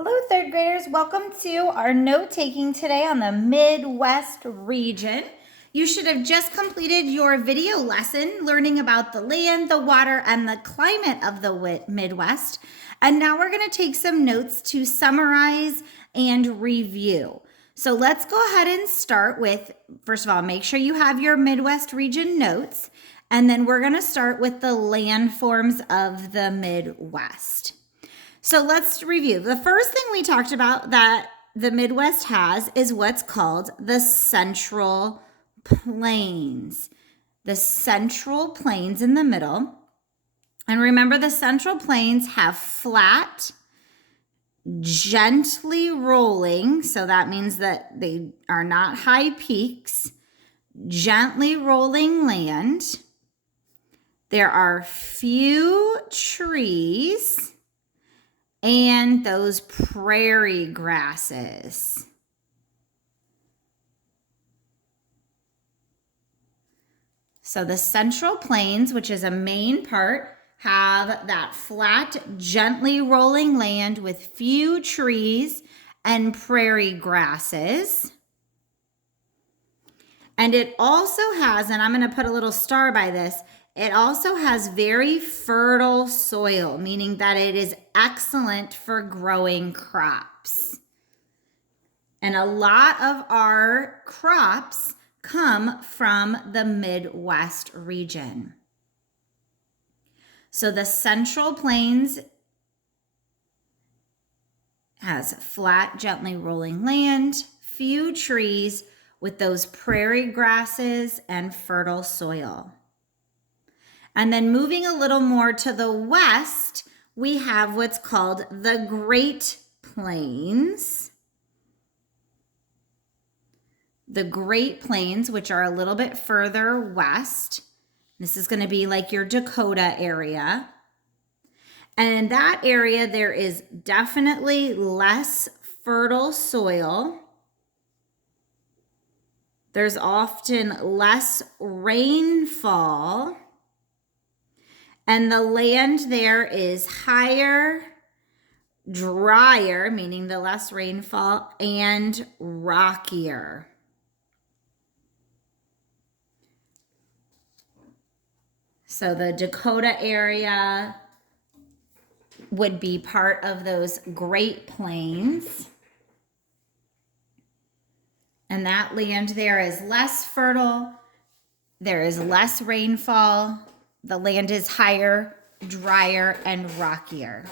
Hello, third graders. Welcome to our note taking today on the Midwest region. You should have just completed your video lesson learning about the land, the water, and the climate of the Midwest. And now we're going to take some notes to summarize and review. So let's go ahead and start with, first of all, make sure you have your Midwest region notes. And then we're going to start with the landforms of the Midwest. So let's review. The first thing we talked about that the Midwest has is what's called the Central Plains. The Central Plains in the middle. And remember, the Central Plains have flat, gently rolling, so that means that they are not high peaks, gently rolling land. There are few trees and those prairie grasses. So the Central Plains, which is a main part, have that flat, gently rolling land with few trees and prairie grasses. And it also has, and I'm going to put a little star by this, it also has very fertile soil, meaning that it is excellent for growing crops. And a lot of our crops come from the Midwest region. So the Central Plains has flat, gently rolling land, few trees with those prairie grasses and fertile soil. And then moving a little more to the west, we have what's called the Great Plains. The Great Plains, which are a little bit further west. This is going to be like your Dakota area. And in that area, there is definitely less fertile soil. There's often less rainfall. And the land there is higher, drier, meaning the less rainfall, and rockier. So the Dakota area would be part of those Great Plains. And that land there is less fertile. There is less rainfall. The land is higher, drier, and rockier.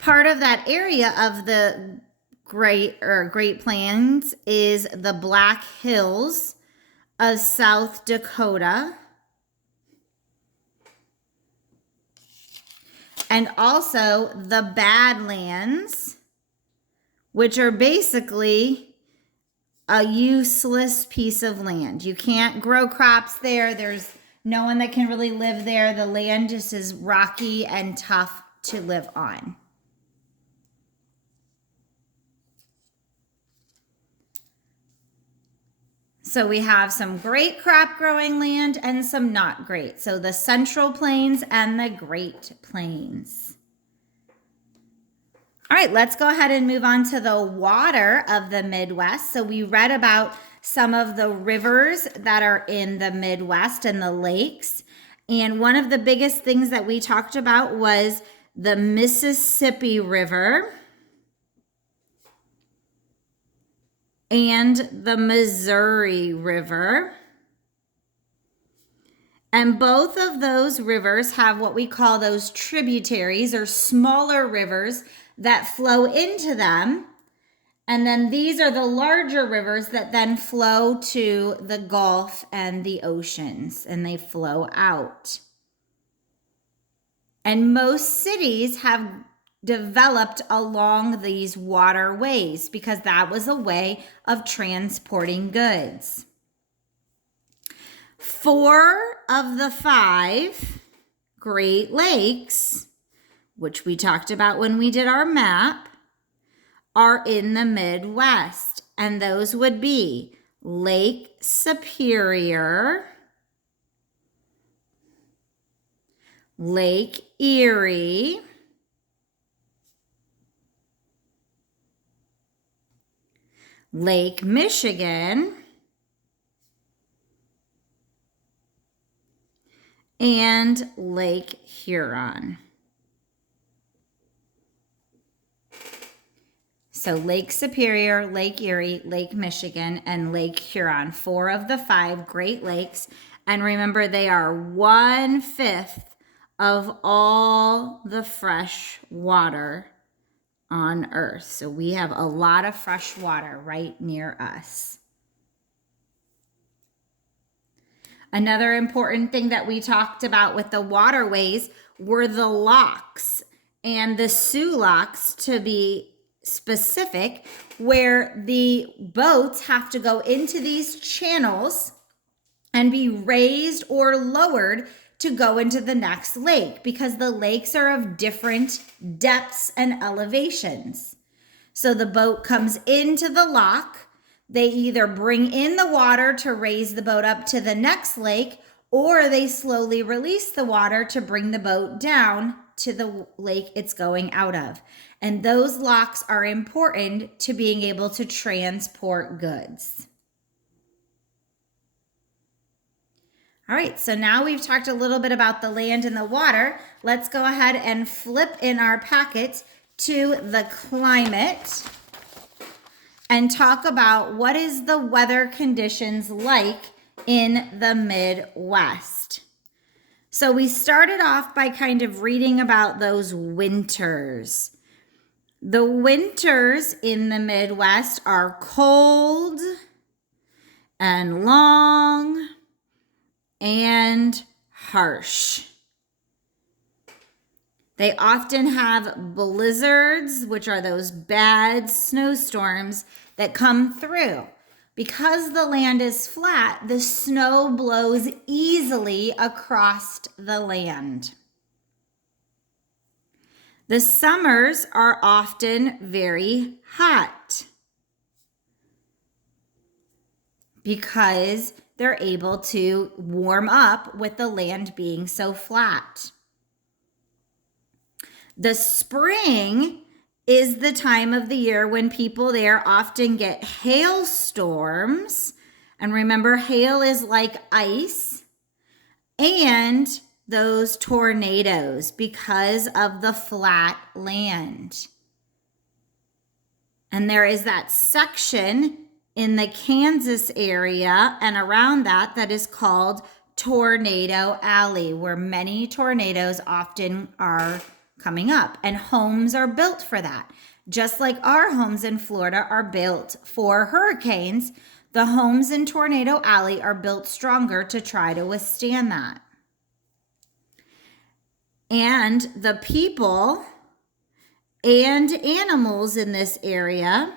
Part of that area of the Great Plains is the Black Hills of South Dakota. And also the Badlands, which are basically a useless piece of land. You can't grow crops there. There's no one that can really live there. The land just is rocky and tough to live on. So we have some great crop growing land and some not great. So the Central Plains and the Great Plains. All right, let's go ahead and move on to the water of the Midwest. So we read about some of the rivers that are in the Midwest and the lakes. And one of the biggest things that we talked about was the Mississippi River and the Missouri River. And both of those rivers have what we call those tributaries or smaller rivers that flow into them. And then these are the larger rivers that then flow to the Gulf and the oceans, and they flow out. And most cities have developed along these waterways because that was a way of transporting goods. 4 of the 5 Great Lakes, which we talked about when we did our map, are in the Midwest. And those would be Lake Superior, Lake Erie, Lake Michigan, and Lake Huron. So Lake Superior, Lake Erie, Lake Michigan, and Lake Huron, 4 of the 5 Great Lakes. And remember, they are 1/5 of all the fresh water on Earth. So we have a lot of fresh water right near us. Another important thing that we talked about with the waterways were the locks and the Soo locks, to be specific, where the boats have to go into these channels and be raised or lowered to go into the next lake, because the lakes are of different depths and elevations. So the boat comes into the lock. They either bring in the water to raise the boat up to the next lake, or they slowly release the water to bring the boat down to the lake it's going out of. And those locks are important to being able to transport goods. All right, so now we've talked a little bit about the land and the water. Let's go ahead and flip in our packet to the climate and talk about what is the weather conditions like in the Midwest. So we started off by kind of reading about those winters. The winters in the Midwest are cold and long and harsh. They often have blizzards, which are those bad snowstorms that come through. Because the land is flat, the snow blows easily across the land. The summers are often very hot because they're able to warm up with the land being so flat. The spring is the time of the year when people there often get hailstorms. And remember, hail is like ice, and those tornadoes because of the flat land. And there is that section in the Kansas area and around that is called Tornado Alley, where many tornadoes often are coming up, and homes are built for that. Just like our homes in Florida are built for hurricanes, the homes in Tornado Alley are built stronger to try to withstand that. And the people and animals in this area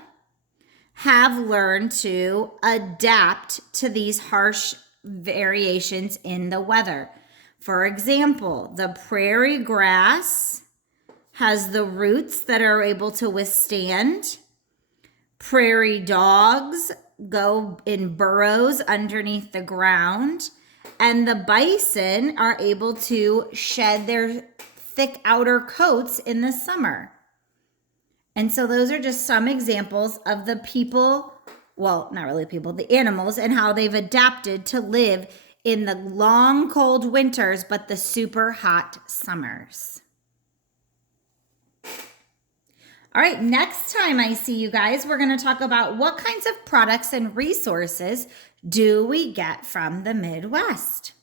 have learned to adapt to these harsh variations in the weather. For example, the prairie grass has the roots that are able to withstand. Prairie dogs go in burrows underneath the ground, and the bison are able to shed their thick outer coats in the summer. And so those are just some examples of the people, well, not really people, the animals, and how they've adapted to live in the long, cold winters, but the super hot summers. All right, next time I see you guys, we're going to talk about what kinds of products and resources do we get from the Midwest.